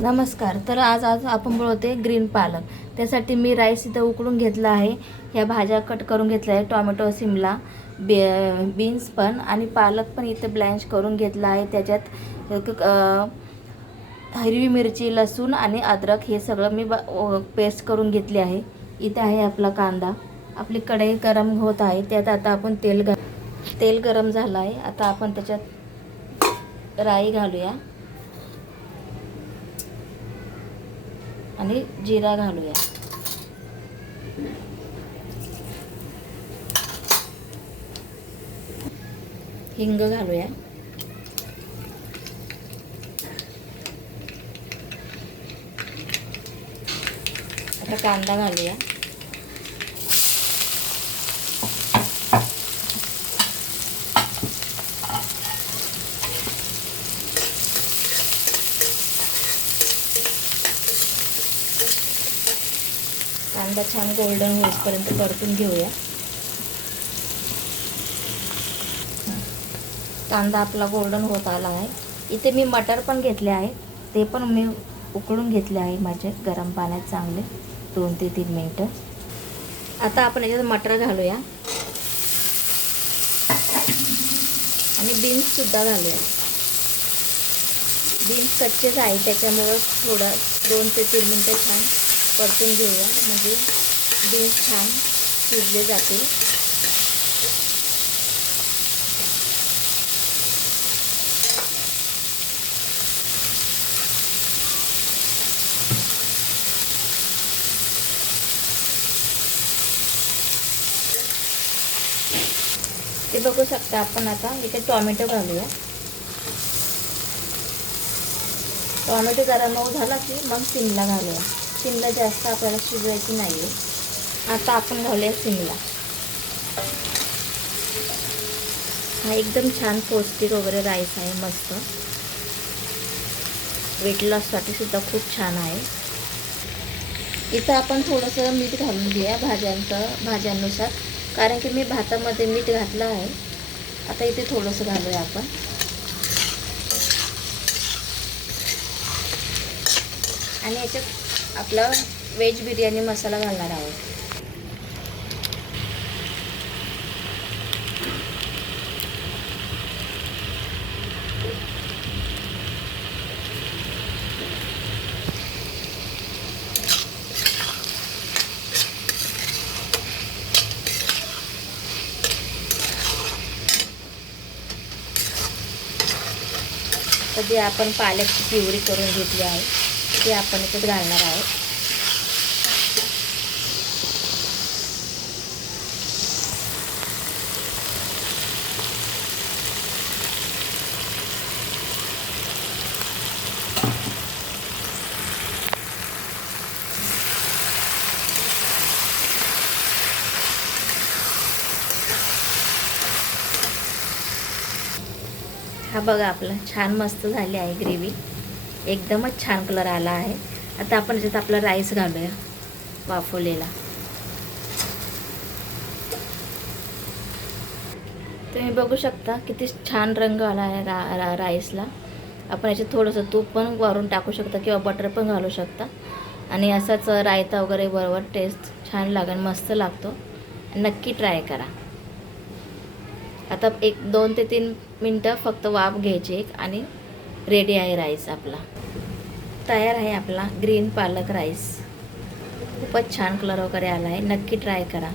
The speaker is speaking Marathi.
नमस्कार. तर आज आपण बोलवते ग्रीन पालक. त्यासाठी मी राईस इथं उकडून घेतला आहे. ह्या भाज्या कट करून घेतल्या आहे. टोमॅटो, शिमला, बीन्स पण आणि पालक पण इथे ब्लँच करून घेतला आहे. त्याच्यात हिरवी मिरची, लसूण आणि अद्रक हे सगळं मी पेस्ट करून घेतली आहे. इथे आहे आपला कांदा. आपली कढई गरम होत आहे. त्यात आता आपण तेल गरम झालं आहे. आता आपण त्याच्यात राई घालूया आणि जिरा घालूया. हिंग घालूया. आता कांदा घालूया. कांदा छान गोल्डन होईपर्यंत परतून घेऊया. कांदा आपला गोल्डन होत आला आहे. इथे मी मटर पण घेतले आहे. ते पण मी उकळून घेतले आहे माझे गरम पाण्यात चांगले 2 ते 3 मिनिटं. आता आपण याच्यात मटर घालूया आणि बीन्ससुद्धा घालूया. बीन्स कच्चेच आहे त्याच्यामुळं थोडं 2 ते 3 मिनिटं छान परतून घेऊया, म्हणजे बीन्स छान शिजले जातील. ते बघू शकता आपण. आता इथे टोमॅटो घालूया. टोमॅटो जरा मऊ झाला की मग शिमला घालूया. शिमला जास्त आपल्याला शिजवायची नाही आहे. आता आपण घालूया शिमला. हा एकदम छान पौष्टिक वगैरे राईस आहे. मस्त वेट लॉससाठी सुद्धा खूप छान आहे. इथं आपण थोडंसं मीठ घालून घेऊया भाज्यांनुसार, कारण की मी भातामध्ये मीठ घातलं आहे. आता इथे थोडंसं घालूया आपण. आणि याच्यात आपला व्हेज बिर्याणी मसाला घालणार आहोत. तर जे आपण पालकची प्युरी करून घेतली आहे ते आपण इथे घालणार आहोत. हा बघा, आपलं छान मस्त झाली आहे ग्रेव्ही. एकदमच छान कलर आला आहे. आता आपण याच्यात आपला राईस घालूया वाफवलेला. तुम्ही बघू शकता किती छान रंग आला आहे राईसला. आपण याच्यात थोडंसं तूप पण वरून टाकू शकता किंवा बटर पण घालू शकता. आणि असाच रायता वगैरे बरोबर टेस्ट छान लागेल, मस्त लागतो. नक्की ट्राय करा. आता 2 ते 3 मिनटं फक्त वाफ घ्यायची आणि रेडी आहे राईस आपला. तयार आहे आपला ग्रीन पालक राईस. खूपच छान कलर वगैरे आला आहे. नक्की ट्राय करा.